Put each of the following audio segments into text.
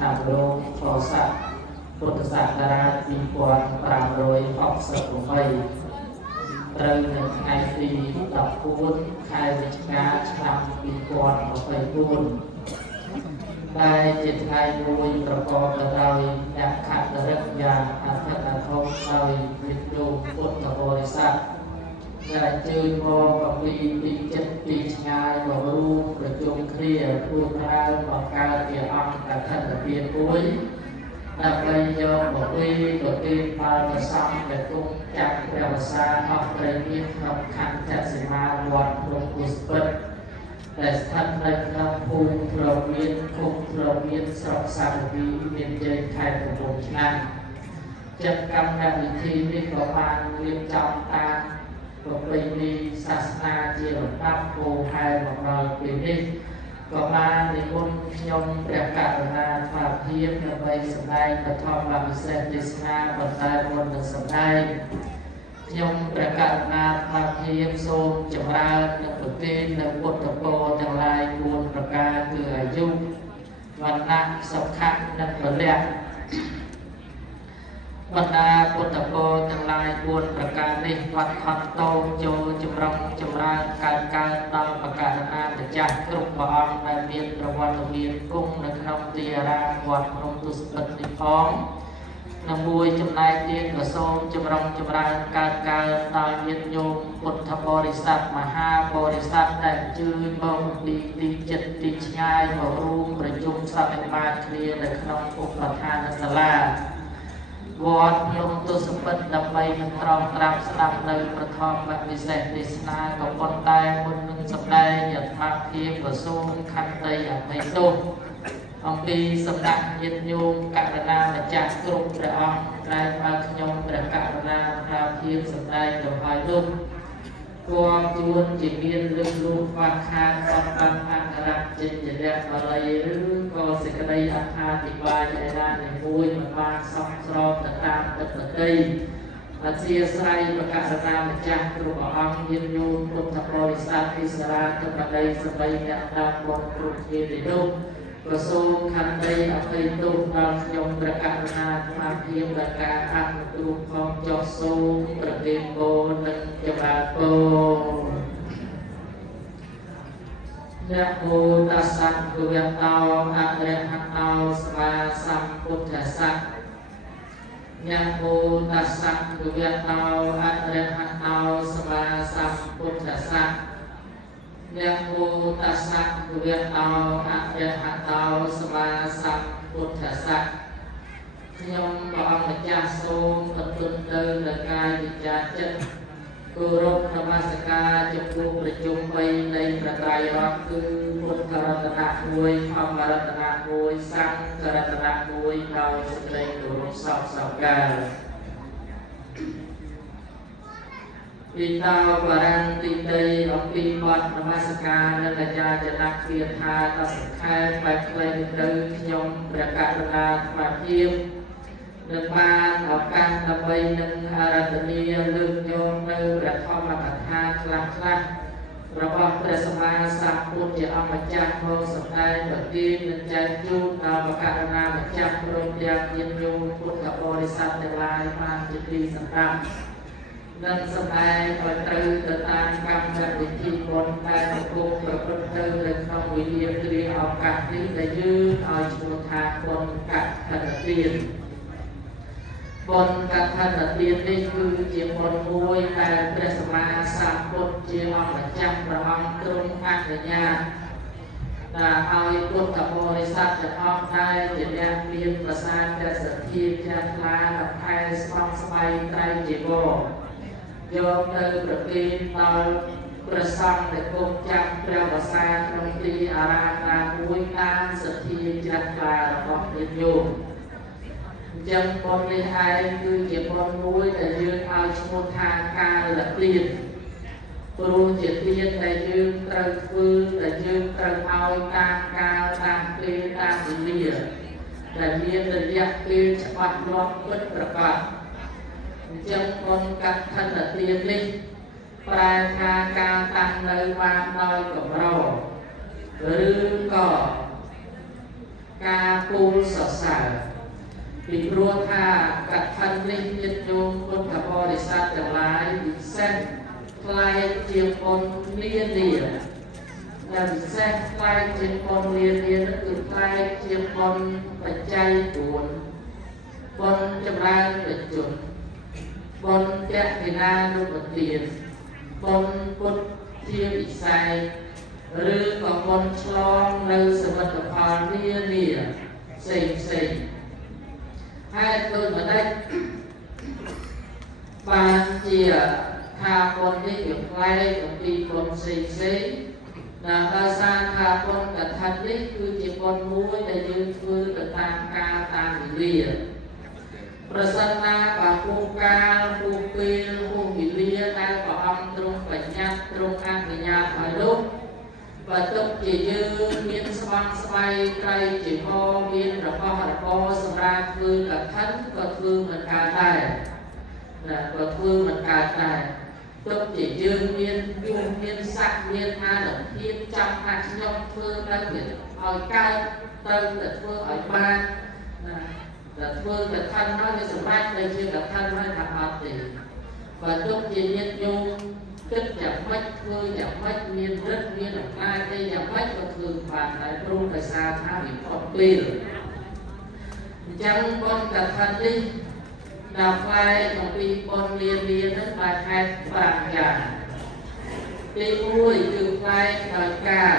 ឆ្នាំរោងខស័កពុទ្ធសករាជ2568ត្រូវនៅថ្ងៃទី14ខែវិច្ឆិកាឆ្នាំ2024ដែលជាថ្ងៃមួយប្រកបទៅដោយអ្នកខត្តរិទ្ធយ៉ាងអធិកអធមដោយវិទ្យុពុទ្ធបរិស័ទដែលជើញមកអំពីទីចិត្តទីឆ្ងាយមករួមប្រជុំគ្នាធ្វើប្រើបង្កើតជាអង្គកថាភាពមួយដើម្បីយកមកពីប្រទេសបាល់ប្រសំដែលគុំចាក់ព្រះវសាអស់ត្រីមានក្នុងខណ្ឌចសិមាវត្តភ្នំពុស្ពិតដែលស្ថិតនៅក្នុងភូមិធ្លុមានឃុំធ្លុមានស្រុកសាមគ្គីមានជ័យខេត្តកំពង់ឆ្នាំងចាត់កម្មវិធីនេះក៏បានរៀបចំតាមប្រពៃណីសាសនាជាលំដាប់គោលហេតុមកដល់ពេលនេះក៏បាននិមន្តខ្ញុំព្រះករុណាថាភាពដើម្បីសម្ដែងបឋមពិសេសទេសនាបន្តែមុននឹងសម្ដែងខ្ញុំព្រះករុណាថាភាពសូមចម្រើននិងប្រទាននៅពុទ្ធពរទាំងឡាយ4ប្រការគឺអាយុវណ្ណៈសុខៈនិងពលៈបណ្ដាពុទ្ធពរទាំងឡាយ4ប្រការនេះវត្តខត់តោចូលចម្រុងចម្រើនកើតដល់បកករណាម្ចាស់គ្រប់ព្រះអង្គដែលមានប្រវត្តិមានគង់នៅក្នុងទីអារាមវត្តភ្នំទុស្ពិតនេះផងនិងមួយចំណែកទៀតក៏សូមចម្រុងចម្រើនកើតដល់ញាតិញោមពុទ្ធបរិស័ទមហាបរិស័ទដែលអញ្ជើញមកពីទីចិត្តទីឆ្ងាយមករួមប្រជុំសន្និបាតគ្នានៅក្នុងឧបដ្ឋានសាលាវត្តភ្នំទុស្ពិតដើម្បីនឹងត្រង់ត្រាប់ស្ដាប់នៅប្រធមវិសេសទេសនាក៏ប៉ុន្តែមុននឹងសម្ដែងយថាភាពក៏សូមខន្តីអភ័យទោសអំពីសម្ដេចញាតិញោមករុណាម្ចាស់គ្រប់ព្រះអង្គដែលបើខ្ញុំព្រះករុណាថាភាពសម្ដែងទៅហើយនោះគួរជួនជាមានលឹះលូតខ្វះខាតសំបានអក្សរចិញ្ចលៈបរិយឬក៏សេចក្តីអត្ថាធិប្បាយឯណាមួយមិនបានសមស្របទៅតាមទឹកដតីអធិស្ស្រ័យព្រះករុណាម្ចាស់គ្រប់ព្រះអង្គញាតិញោមពុទ្ធបរិស័ទពិសារាទុក្ខដីសបីអ្នកតាមបុណ្យគ្រប់គ្នាទីនោះប្រសូមខន្តីអភ័យទោសដល់ខ្ញុំព្រះករុណាថ្មភាពដល់ការអនុគ្រោះផងចុះសូមប្រទានពរនិងចម្រើនពរนะโมตัสสะภะคะวะโตอะระหะโตสัมมาสัมพุทธัสสะนะโมตัสสะภะคะวะโตอะระหะโตสัมมาสัมพุทธัสสะนะโมตัสสะภะคะวะโตอะระหะโตสัมมาสัมพุทธัสสะខ្ញុំព្រះអង្គម្ចាស់សូមទទួលទៅនឹងកាយវិជាចិត្តគោរពនមស្ការចំពោះប្រជុំ3នៃព្រះត្រៃរតន៍គឺពុទ្ធរតនៈ1ធម្មរតនៈ1សង្ឃរតនៈ1ដោយសេចក្តីគោរពសពសពកាលពីតោបរន្តិតីអំពីបទនមស្ការនិងអាចារ្យចនៈគាថាដ៏សង្ខេបបែបខ្លីទៅខ្ញុំព្រះករុណាថ្មភាពនឹងបានឱកាសដើម្បីនឹងអារាធនាលើកយកនៅព្រះធម្មកថាខ្លះរបស់ព្រះសម្មាសម្ពុទ្ធជាអង្គម្ចាស់មកសម្ដែងប្រទាននិងចែកជូនដល់បកករណាម្ចាស់ព្រមទាំងញាតិញោមពុទ្ធបរិស័ទទាំងឡាយបានជាទីសម្រាប់និងសម្ដែងឲ្យត្រូវទៅតាមកម្មវិធីបុណ្យដែលកំពុងប្រព្រឹត្តទៅនៅក្នុងវិលាគ្រាឱកាសនេះដែលយើងឲ្យឈ្មោះថាបុណ្យកឋិនទានបុណ្យកឋិនទាននេះគឺជាបុណ្យមួយដែលព្រះសម្មាសម្ពុទ្ធជាអង្គម្ចាស់ព្រះអង្គទ្រង់អនុញ្ញាតដែលឲ្យពុទ្ធបរិស័ទទាំងអស់ដែលជាអ្នកមានប្រសាទព្រះសទ្ធាជ្រះថ្លាដល់ខែស្បង់ស្បៃត្រៃជីវរយកទៅប្រគេនដល់ព្រះសង្ឃដែលគង់ចាំព្រះវស្សាក្នុងទីអារាមណាមួយតាមសទ្ធាជ្រះថ្លារបស់ញាតិញោមអញ្ចឹងបុណ្យនេះឯងគឺជាបុណ្យមួយដែលយើងឲ្យឈ្មោះថាកាលទានព្រោះជាទានដែលយើងត្រូវធ្វើដែលយើងត្រូវឲ្យតាមកាលតាមពេលតាមវេលាដែលមានរយៈពេលច្បាស់លាស់ពិតប្រាកដអញ្ចឹងបុណ្យកឋិនទាននេះប្រែថាការតាំងនៅបានដោយកម្រឬក៏ ការពូលសរសើរពីព្រោះថាកថានេះញាតិញោមពុទ្ធបរិស័ទទាំងឡាយពិសេសថ្លៃជាបុណ្យនានាដែលពិសេសថ្លៃជាបុណ្យនានានោះគឺថ្លៃជាបុណ្យបច្ច័យ4បុណ្យចម្រើនបញ្ជុបុណ្យតេតិណានុបទានបុណ្យពុទ្ធជាវិស័យឬក៏បុណ្យឆ្លងនៅសមិទ្ធផលនានាផ្សេងហើយដូចម្ដេចបានជាថាបុណ្យនេះវាផ្លែកអំពីបុណ្យផ្សេងដោយសារថាបុណ្យកថានេះគឺជាបុណ្យមួយដែលយើងធ្វើទៅតាមកាលតាមវេលាប្រសិនណាបើគោលកាលគោលពេលគោលវេលាដែលព្រះអង្គទ្រង់បញ្ញត្តិទ្រង់អនុញ្ញាតឲ្យនោះបើទុកជាយើងមានស្បង់ស្បៃត្រៃជាហោមានរបស់របរសម្រាប់ធ្វើកថាក៏ធ្វើមិនកើតដែរក៏ធ្វើមិនកើតដែរទុកជាយើងមានយុទ្ធមានស័ក្តិមានអានុភាពចាំថាខ្ញុំធ្វើទៅវាឲ្យកើតទៅតែធ្វើឲ្យបានតែធ្វើកថាហើយវាសម្រាប់តែជាកថាហើយថាអត់ទេបើទុកជាញាតិញោមគិតយ៉ាងម៉េចធ្វើយ៉ាងម៉េចមានរិទ្ធមានអំណាចទេយ៉ាងម៉េចក៏ធ្វើបានដែរព្រោះដោយសារថាវាអត់ពេលអញ្ចឹងបុណ្យកថានេះដល់ផ្លែអំពីបុណ្យនានានឹងបានហេតុ5យ៉ាងទី1គឺផ្លែដោយការ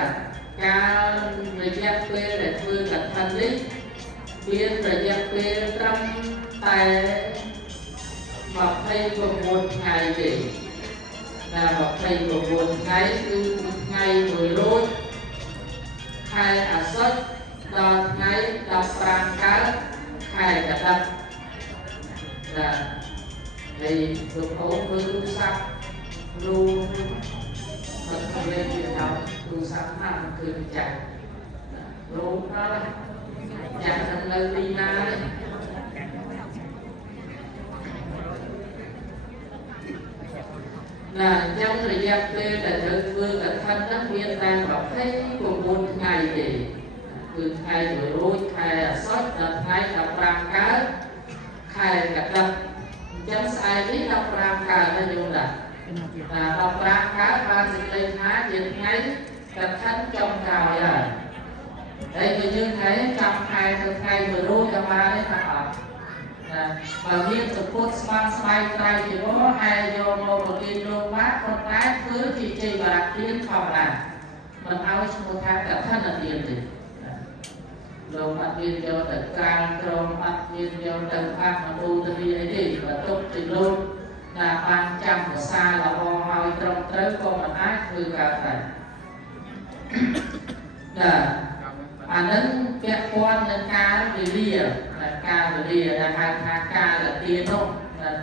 រយៈពេលដែលធ្វើកថានេះមានរយៈពេលត្រឹមតែ29ថ្ងៃទេដល់29ថ្ងៃគឺថ្ងៃ1រោចខែអាសត់ដល់ថ្ងៃ15កើតខែកដិកហើយលោកអូនមើលទូរស័ព្ទលោកមិនឃើញវាដល់ទូរស័ព្ទណាមិនឃើញចាស់លោកដល់ចាស់នៅទីណាអញ្ចឹងរយៈពេលដែលត្រូវធ្វើកថាហ្នឹងមានតែ29ថ្ងៃទេគឺថ្ងៃ1រោចខែអាសត់ដល់ថ្ងៃ15កើតខែកដិកអញ្ចឹងស្អែកនេះ15កើតណាយល់ដែរ15កើតបានសេចក្តីថាជាថ្ងៃកថាចុងក្រោយហើយបើយើងថ្ងៃចាំខែទៅថ្ងៃ1រោចដល់បានទេថាអត់បើមានសពុតស្បានស្បែកត្រៃជាវហើយយកមកប្រគិនលោកបានប៉ុន្តែធ្វើជាជ័យបរាទានធម្មតាមិនឲ្យឈ្មោះថាកថាទានទេលោកអត់មានយកទៅក្រានក្រុមអត់មានយកទៅអនុមោទនីអីទេបើទុកជាលោកដែលបានចាំភាសាល្អហើយត្រឹមត្រូវក៏មិនអាចធ្វើកើតដែរអានឹងពាក់ព័ន្ធនឹងការវេលាដែលហៅថាការលទាននោះ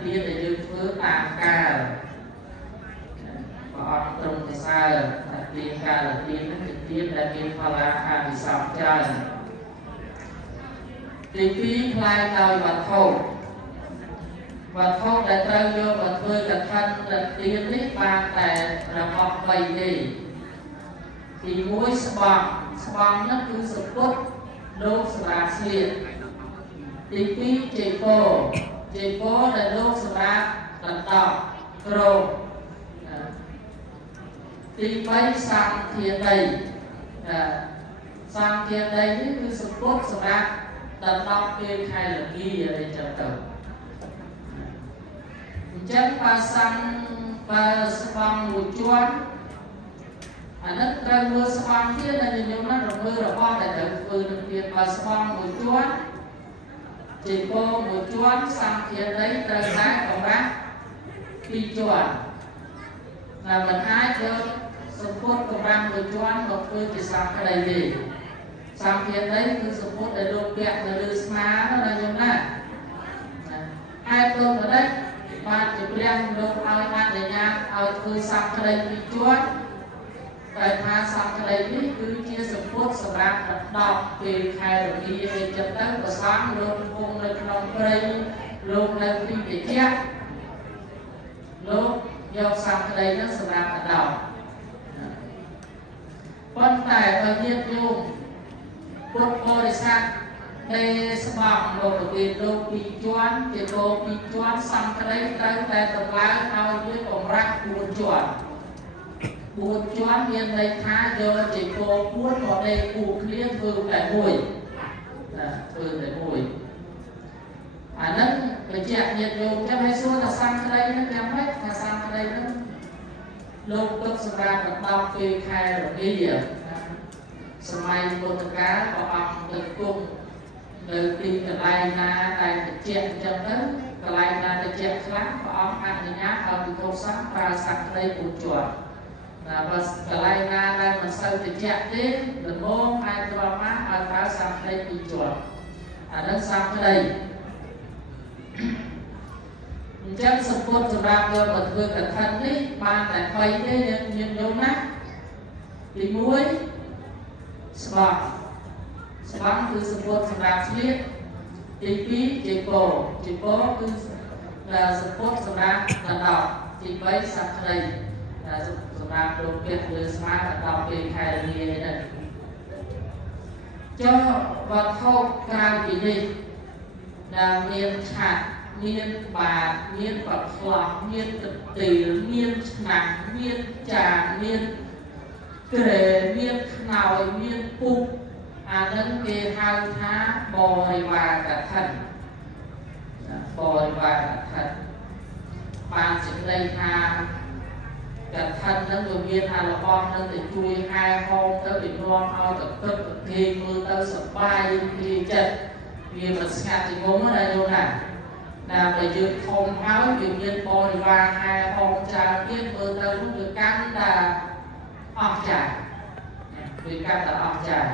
ទានដែលយើងធ្វើតាមកាលព្រះអង្គទ្រង់សរសើរថាទានការលទាននោះជាទានដែលមានផលអានិសង្សច្រើនទី2ផ្លែដោយវត្ថុដែលត្រូវយកមកធ្វើកថាទាននេះបានតែរបស់3ទេទី1ស្បង់នោះគឺសពុតលោកសម្រាប់ស្លៀកទី2ជេពោដែលលោកសម្រាប់ដណ្ដប់ក្រោមទី3សង្ឃាដីនេះគឺសពុតសម្រាប់ដណ្ដប់ពេលខែលងាអីចឹងទៅអញ្ចឹងបើស្បង់មួយជាន់អានេះត្រូវមើលស្បង់ទៀតដែលខ្ញុំនឹងមើលរបស់ដែលត្រូវធ្វើនឹងទៀតបើស្បង់មួយជាន់ជេពោមួយជាន់សង្ឃាដីត្រូវតែកម្រាស់2ជាន់ដែលមិនអាចយកសម្ពុតកម្រាស់មួយជាន់មកធ្វើជាសង្ឃាដីទេសង្ឃាដីគឺសម្ពុតដែលលោកពាក់ទៅលើស្មាណាខ្ញុំណាហើយទៅម្ដេចបានជាព្រះលោកឲ្យអនុញ្ញាតឲ្យធ្វើសង្ឃាដី2ជាន់តែថាសង្ឃាដីនេះគឺជាសម្ពុតសម្រាប់ដណ្ដប់ពេលខែរងាអីចឹងទៅប្រសងលោកគង់នៅក្នុងព្រៃលោកនៅទីតិចលោកយកសង្ឃាដីនោះសម្រាប់ដណ្ដប់ប៉ុន្តែបើញាតិញោម ពុទ្ធបរិស័ទដែលស្បង់លោកប្រទានលោកពីជាន់ជាគោពីជាន់សំក្តីត្រូវតែតម្លើងឲ្យយើងបំរាស់4ជាន់4ជាន់មានន័យថាយកជាគោ4មកដេកគូគ្នាធ្វើតែមួយធ្វើតែមួយអាហ្នឹងបញ្ជាក់ញាតិញោមចាំឲ្យសួរថាសំក្តីហ្នឹងយ៉ាងម៉េចថាសំក្តីហ្នឹងលោកទុកសម្រាប់បណ្ដោះពេលខែរងាសម័យពុទ្ធកាលព្រះអង្គទៅគង់នៅទីកន្លែងណាដែលត្រជាក់អញ្ចឹងទៅកន្លែងណាត្រជាក់ខ្លាំងព្រះអង្គអនុញ្ញាតឲ្យពិភពសាសប្រើសក្តិ4ជាន់បើកន្លែងណាដែលមិនសូវត្រជាក់ទេល្មមអាចទ្រាំមកឲ្យប្រើសក្តិ2ជាន់អានឹងសក្តិអញ្ចឹងសម្ពុតសម្រាប់យកមកធ្វើកឋិននេះបានតែ3ទេយើងមានយល់ណាទី1ស្បង់ស្បង់គឺសម្ពុតសម្រាប់ស្លៀកទី2ជាពោគឺសម្ពុតសម្រាប់ដណ្ដប់ទី3សក្តិសម្រាប់លោកពាក្យលើស្មារតីពេលខែរងានេះចុះវត្ថុក្រៅពីនេះដែលមានឆាត់មានបាតមានប្រផ្លោះមានទឹកទីលមានឆ្នាំងមានចានមានក្រែមានខ្នើយមានពុកអានឹងគេហៅថាបរិវារកឋិនបរិវារកឋិនបានសេចក្តីថាកឋិននឹងវាមានអារបស់នឹងទៅជួយហែហោមទៅវានាំឲ្យទៅទឹកទៅគេមើលទៅសប្បាយពីចិត្តវាមិនស្ងាត់ជាងងណាយល់ណាតែយើងធំហើយវាមានបរិវារហែហោមច្រើនទៀតមើលទៅវាកាន់តែអស្ចារ្យវាកាន់តែអស្ចារ្យ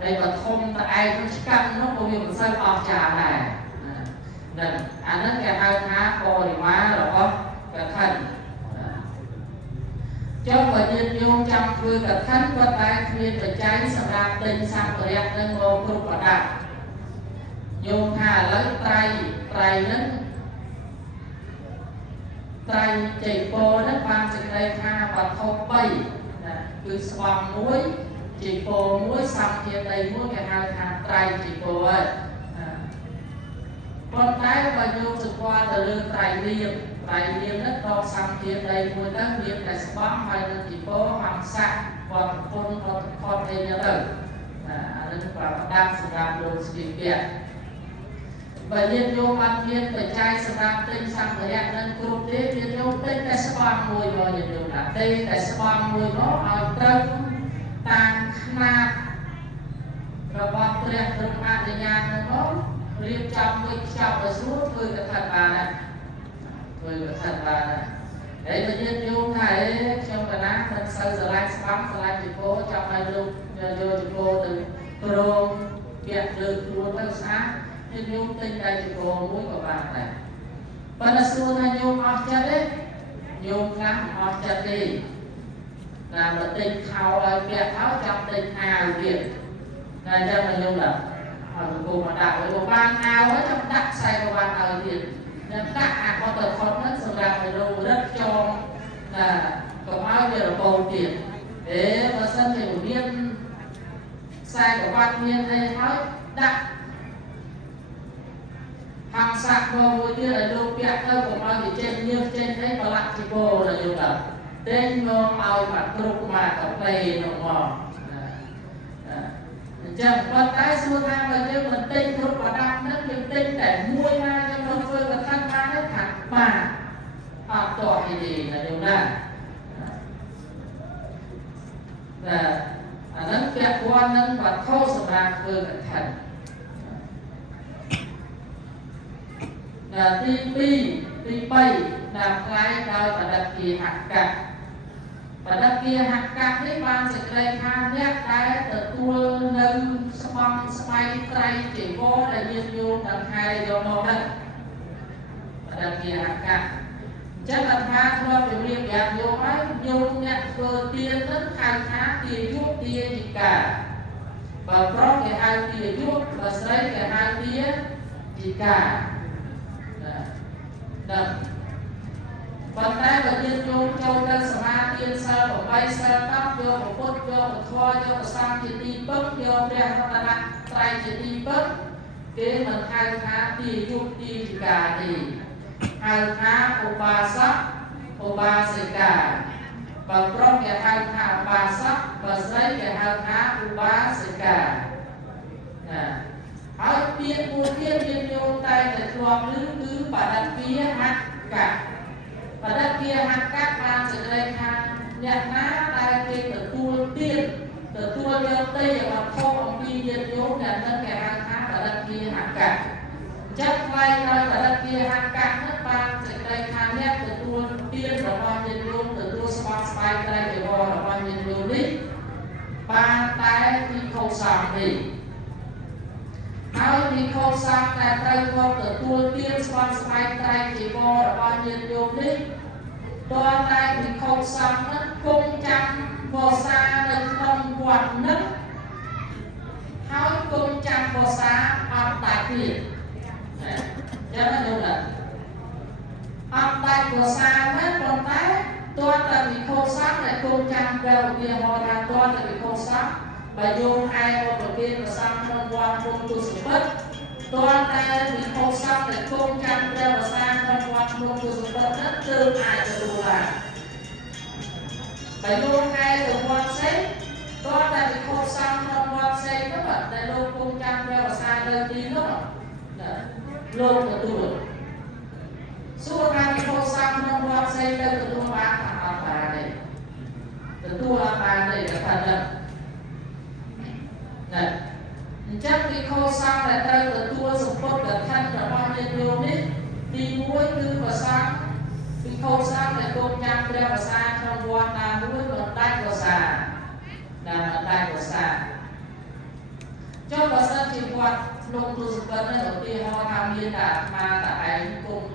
ហើយបើធំតែឯងនឹងស្កាត់នោះក៏វាមិនសូវអស្ចារ្យដែរហ្នឹងអាហ្នឹងគេហៅថាបរិវាររបស់កឋិនចុះបើយើងញោមចង់ធ្វើកឋិនគាត់តែគ្មានបច្ច័យសម្រាប់ទិញសម្ភារៈនឹងមកគ្រប់ប្រដាប់ញោមថាឥឡូវត្រៃហ្នឹងត្រៃចៃពោហ្នឹងបានសេចក្តីថាវត្ថុ3ណាគឺស្បង់1ចៃពោ1សម្ភារៈ1គេហៅថាត្រៃចៃពោហើយប៉ុន្តែបើញោមស្គាល់ទៅលើត្រៃលៀមហ្នឹងតបសម្ភារៈ1ទៅមានតែស្បង់ហើយនឹងចៃពោហង្ស័កវត្តពុនវត្តខតអីទៅអានេះប្រដាប់សម្រាប់លោកស្គីពាក់បើយើងយកបានមានបច្ច័យសម្រាប់ទិញសម្ភារៈនឹងគ្រប់ទេយើងយកទិញតែស្បង់មួយមកយើងយកថាទិញតែស្បង់មួយមកឲ្យត្រូវតាមខ្នាតរបស់ព្រះទ្រង់អនុញ្ញាតនឹងមករៀបចំមួយខ្ចប់ឲ្យស្រួលធ្វើកឋិនបានដែរធ្វើកឋិនបានដែរហើយបើយើងយកថាខ្ញុំកណាមិនសូវស្រឡាញ់ស្បង់ស្រឡាញ់ជីពោចង់ឲ្យលោកយកជីពោទៅក្រងពាក់លើខ្លួនទៅស្អាតយើងយកទិញតែជីពោមួយក៏បានដែរប៉ុន្តែសួរថាយកអស់ចិត្តទេយកខ្លះអស់ចិត្តទេតែបើទិញខោឲ្យពាក់ហើយចាំទិញអាវទៀតតែអញ្ចឹងមិនយកដល់ឲ្យគោមកដាក់ឲ្យបានអាវហើយចាំដាក់ខ្សែក៏បានឲ្យទៀតតែដាក់អាខុសទៅខុសហ្នឹងសម្រាប់ឲ្យលោករឹតចងណាកុំឲ្យវារបូរទៀតបើសិនជាមានខ្សែក្រវ៉ាត់មានអីហើយដាក់ហង្ស័កមួយទៀតឲ្យលោកពាក់ទៅកុំឲ្យវាចេញញើសចេញអីប្រឡាក់ជីពោទៅយកដល់តែងមកឲ្យមកគ្រប់មកកាហ្វេនោះមកអញ្ចឹងប៉ុន្តែសួរថាបើយើងមិនទិញគ្រប់ប្រដាប់ហ្នឹងយើងទិញតែមួយណាយើងមកធ្វើកឋិនបានទេថាបានអត់តោះអីទេណាយល់ណាអាហ្នឹងពាក់ព័ន្ធនឹងវត្ថុសម្រាប់ធ្វើកឋិនទី2ទី3តាមផ្លែដោយបដិគាហកៈបដិគាហកៈនេះបានសេចក្តីថាអ្នកដែលទទួលនៅស្បង់ស្បៃត្រៃជីវរដែលមានយោដង្ហែយកមកហ្នឹងបដិគាហកៈចឹងអត្ថាធ្លាប់ជម្រាបប្រាប់យោហើយយោអ្នកធ្វើទានហ្នឹងហៅថាទាយុទាយិកាបើប្រុសគេហៅទាយុបើស្រីគេហៅទាយិកា ប៉ុន្តែបើយើងយកចូលទៅសមាធិសិល8សិល10យកពុទ្ធយកធម៌យកប្រសង្ឃជាទីពឹងយកព្រះរតនត្រ័យជាទីពឹងគេមិនហៅថាទីយុគទីកាទេហៅថាឧបាសកឧបាសិកាបើប្រុសគេហៅថាឧបាសកបើស្រីគេហៅថាឧបាសិកាណាហើយពាក្យមួយទៀតយើងយកតែធ្លាប់ឮគឺបដិគាហកៈបដិគាហកៈបានសេចក្តីថាអ្នកណាដែលគេទទួលទានទទួលយកទេយវត្ថុអំពីញាតិញោមអ្នកនឹងគេហៅថាបដិគាហកៈចឹងថ្លៃដោយបដិគាហកៈនោះបានសេចក្តីថាអ្នកទទួលទានរបស់ញាតិញោមទទួលស្បង់ស្បែកត្រៃជីវររបស់ញាតិញោមនេះបានតែទីខុសសំនេះហើយទីខុសសំដែលត្រូវមកទទួលទានស្បង់ស្បែកត្រៃជីវររបស់ញាតិញោមនេះតើតែទីខុសសំនោះគង់ចាំវស្សានៅក្នុងវត្តនោះហើយគង់ចាំវស្សាអត់ដាច់ទៀតចឹងនោះណាអត់ដាច់វស្សាមែនប៉ុន្តែតើតែទីខុសសំដែលគង់ចាំដល់ឧទាហរណ៍ថាតើតែទីខុសសំបើយោងឯមកប្រគេនប្រសង់ក្នុងវត្តគុំទុសពិតតើតែទីខុសសំដែលគង់ចាំព្រះវស្សាក្នុងវត្តគុំទុសពិតនោះទើបអាចទទួលបានបើលោកឯទៅវត្តផ្សេងតើតែវិខុសសំក្នុងវត្តផ្សេងនោះតែលោកគង់ចាំព្រះវស្សាលើទីនោះណាលោកទទួលសួរថាវិខុសសំក្នុងវត្តផ្សេងទៅទទួលបានថាអត់បានទេទទួលអត់បានទេតែថាណាអញ្ចឹងវិខុសសំដែលត្រូវទទួលសម្ពុតកថារបស់ញាតិញោមនេះទី1គឺប្រសងពីខុសសំដែលគង់ចាំព្រះវស្សាក្នុងវត្តណាមួយមិនដាច់វស្សាណាមិនដាច់វស្សាចុះបើសិនជាវត្តក្នុងទូសពិតនេះឧទាហរណ៍ថាមានតែអាត្មាតែឯងគង់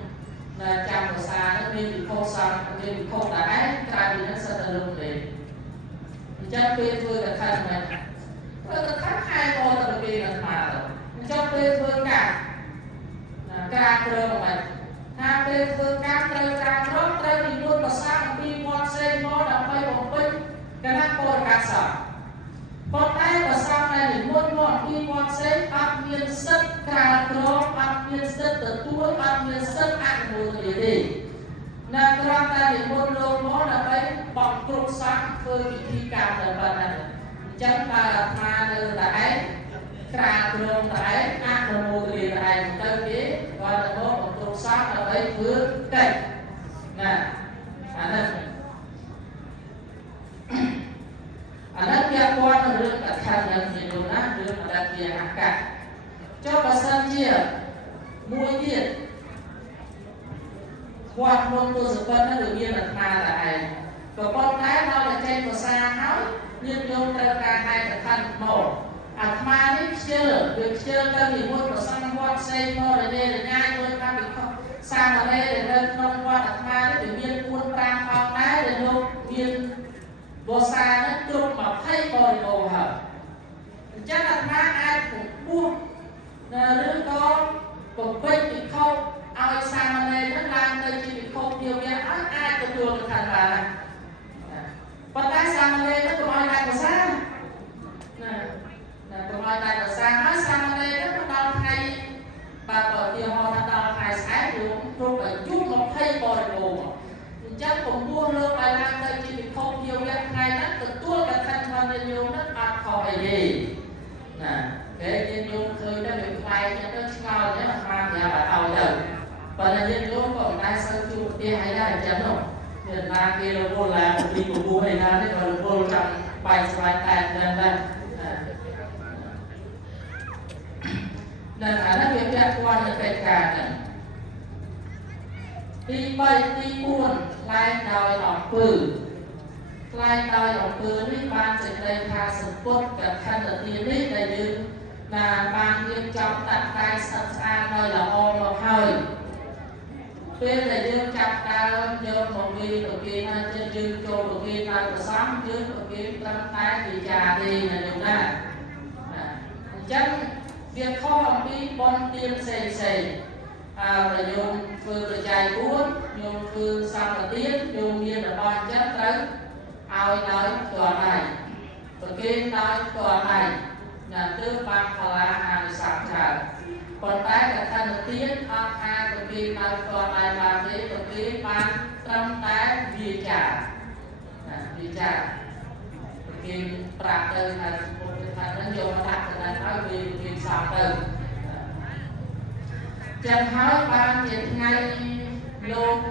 នៅចាំវស្សានោះមានពីខុសសំមានពីខុសតែឯងក្រៅពីនេះសិតតែលំទេអញ្ចឹងពេលធ្វើកថាមិនធ្វើកថាខែក៏ទៅពីអាត្មាទៅអញ្ចឹងពេលធ្វើការគ្រើមិនថាពេលធ្វើការត្រូវការក្រុមត្រូវនិមន្តប្រសាអំពីវត្តផ្សេងមកដើម្បីបំពេញគណៈបរិកាសប៉ុន្តែប្រសាដែលនិមន្តមកអំពីវត្តផ្សេងអត់មានសិទ្ធិក្រៅក្រមអត់មានសិទ្ធិទទួលអត់មានសិទ្ធិអនុមោទនាទេណាគ្រាន់តែនិមន្តលោកមកដើម្បីបង្គ្រប់សង្ឃធ្វើពិធីកម្មតែប៉ុណ្ណឹងអញ្ចឹងបើអាត្មានៅតែឯងក្រៅក្រមតែឯងអនុមោទនាតែឯងទៅទេគាត់ទៅមកបង្គ្រប់សង្ឃដើម្បីធ្វើកិច្ចណាអានេះពាក់ព័ន្ធនឹងរឿងកថានឹងជានោះណារឿងបដិគាហកៈចុះបើសិនជាមួយទៀតវត្តក្នុងទូសពិតនោះវាមានអាត្មាតែឯងក៏ប៉ុន្តែដល់តែចេញភាសាហើយញាតិញោមត្រូវការហៅកថាមកអាត្មានេះខ្ជិលវាខ្ជិលទៅនិមន្តប្រសង់វត្តផ្សេងមករញ៉េរញ៉ាយមួយកម្មវិធីសាមណេរដែលនៅក្នុងវត្តអាត្មានេះវាមាន4-5អង្គដែរដែលលោកមានវស្សានេះគ្រប់20បរិបូរណ៍ហើយអញ្ចឹងអាត្មាអាចពពោះឬក៏បំពេញពិខុឲ្យសាមណេរនឹងឡើងទៅជាពិខុទាវៈអាចទទួលកថាបានណាប៉ុន្តែសាមណេរនឹងកុំឲ្យដាច់ភាសាណាកុំឲ្យដាច់ភាសាហើយសាមណេរនឹងដល់ថ្ងៃបើឧទាហរណ៍ថាដល់ថ្ងៃស្អែកលោកគ្រប់អាយុ20បរិបូរណ៍អញ្ចឹងពពោះលោកឲ្យឡើងទៅជាពិខុទាវៈថ្ងៃហ្នឹងទទួលកថារបស់ញាតិញោមហ្នឹងអត់ខុសអីទេណាគេញាតិញោមឃើញទៅវាខ្លាយទៅឆ្ងល់ចឹងអាត្មាប្រាប់ឲ្យទៅប៉ុន្តែញាតិញោមក៏មិនដែរសូវជួបផ្ទះអីដែរអញ្ចឹងនោះមានណាគេរវល់ឡើងពីពពោះអីណានេះក៏រវល់ចង់បាយស្វាយតែហ្នឹងដែរអានេះវាពាក់ព័ន្ធនឹងកិច្ចការហ្នឹងទី3ទី4ថ្លែងដោយអង្គើថ្លែងដោយអង្គើនេះបានសេចក្តីថាសម្ពុតកថានទាននេះដែលយើងបានរៀបចំតាក់តែស្អាតស្អាតដោយល្អមកហើយពេលដែលយើងចាប់ដើមយកមកវាប្រគេនហើយយើងចូលប្រគេនដោយប្រសងយើងប្រគេនត្រឹមតែវិចារទេណាញោមណាអញ្ចឹងវាខុសអំពីបុណ្យទានផ្សេង là nhôm phương là chạy cuốn nhôm phương sang là tiến nhôm miên là bao chất tới ai nói toàn này và kia nói toàn này là tư bằng phá lá hàng sẵn trở còn tái cả thân là tiến ác hai và kia nói toàn này và thế và kia bán tâm tái vì trả vì trả và kia bạc tư là một cái thân nó vô nó đặt là nói vì sẵn tư chẳng hỏi ban chuyện ngay luôn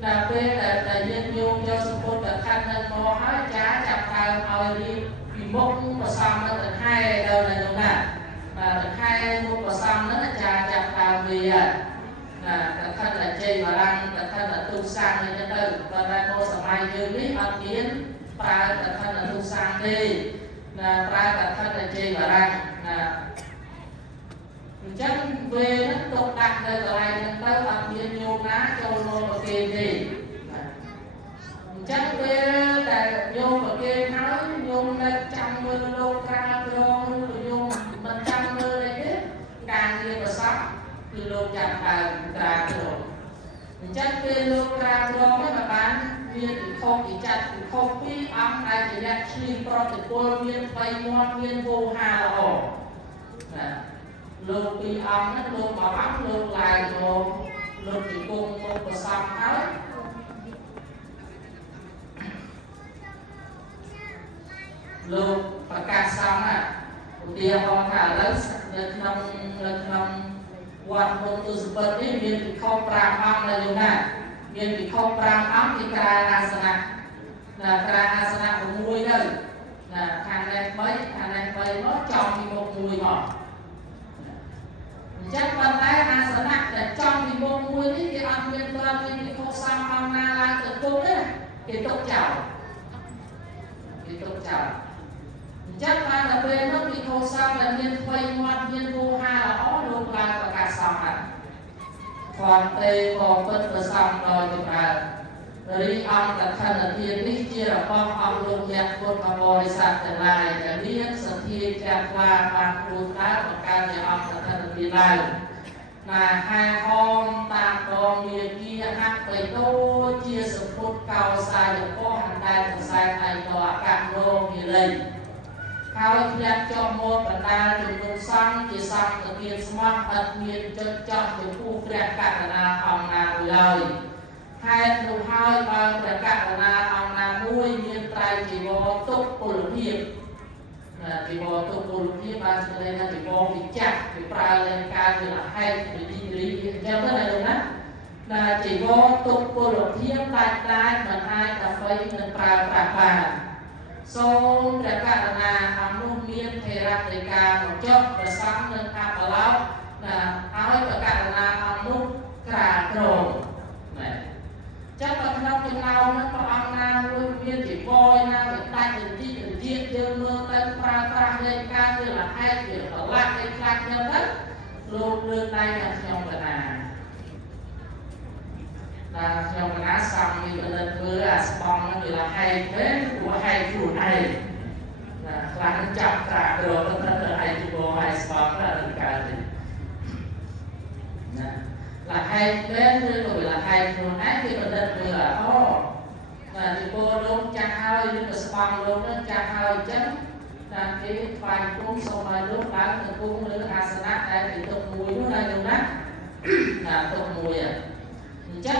là về là nhân dùng cho sự cố được khăn nên mô hỏi trả chặt tàu hỏi đi vì một mà xong nó được hai đâu là đúng nè và được hai một mà xong nó là trả chặt tàu vì là thân là chê và răng là thân là tu sang lên cho tự và đây mô sở mai dương lý âm kiến và là thân là tu sang đi là thân là chê và răng chắc về nó tục đặt đây ở đây nó tới bằng nhiên nhôm ná cho nó và kê gì chắc về là nhôm và kê nói nhôm là trăm mươi đô ca đô nhôm mình trăm mươi đây biết càng gì mà sắp thì lô chặt hàng ca đô chắc về lô ca đô mấy mà bán viên thì không chỉ chặt thì không biết âm này chỉ là chuyên pro thì cô viên vay ngoan viên vô hà là ổ lột bị ấm nó lột bảo ấm lột lại rồi lột chỉ cùng một và xong hết lột và càng xong thì họ thả lên nông quan môn tu sư bật đi miền thì không pram ấm là như này miền thì không pram ấm thì kra asana là kra asana của mùi đây là thằng này mấy nó trong thì một mùi ngọt chắc bàn tay asana để trong thì một mùi ní cái ăn viên toàn thì không sang ăn na la tự tốt đấy cái tốt chảo chắc là bên nó bị không sang là nhiên quay ngoan nhiên vô ha là ó luôn là và cả xong còn tê còn phân và xong rồi thì đi ăn là thân là thiên lý chia là con ông luôn nhạc quân và bò đi sạc trở lại để biết sự thiên chạc là bằng quân đá và ca nhà ông là thân là thiên này là hai hôm tạm còn miền kia hát với tôi chia sự phút cao sai được có hàng đài của sai thành tòa cạn đô như đây hào nhạc cho một bản đa dùng quân xăng chỉ xăng từ miền smart ật miền chân từ khu phép cạn là ông nào lời hai nụ hai bằng để cả là ông là nuôi miền tây chỉ có tốt bổ hiệp chỉ có tốt bổ hiệp ban cho nên là chỉ có bị chặt bị pra lên cao thì là hay bị đi theo thế này đúng không là chỉ có tốt bổ hiệp tai mình hai cà phê mình pra xong để cả là ông nuôi miền tây ra để cả một chút và sáng nên ăn ở lâu là áo để cả là ông nuôi cả rồi chắc là trong cái nào nó có ông nào luôn viên chỉ coi nào để tay để chiết dương mưa tên pra lên ca như là hai chuyện ở lại cái lạc nhân đất luôn đưa tay là trong cái là trong cái ná xong như lên mưa bong nó là hay thế của hai chủ này là nó chặt cả rồi nó là hai chủ bộ hai bong là được cả gì là hai bên rồi là hai nguồn ác khi mà lên vừa là là thì cô luôn chặt hơi nhưng mà spam luôn nó chặt hơi chấm là cái vài cũng xong rồi lúc bán thì cũng nữa asana đây thì tụng mùi nó đây luôn đó là tụng mùi chắc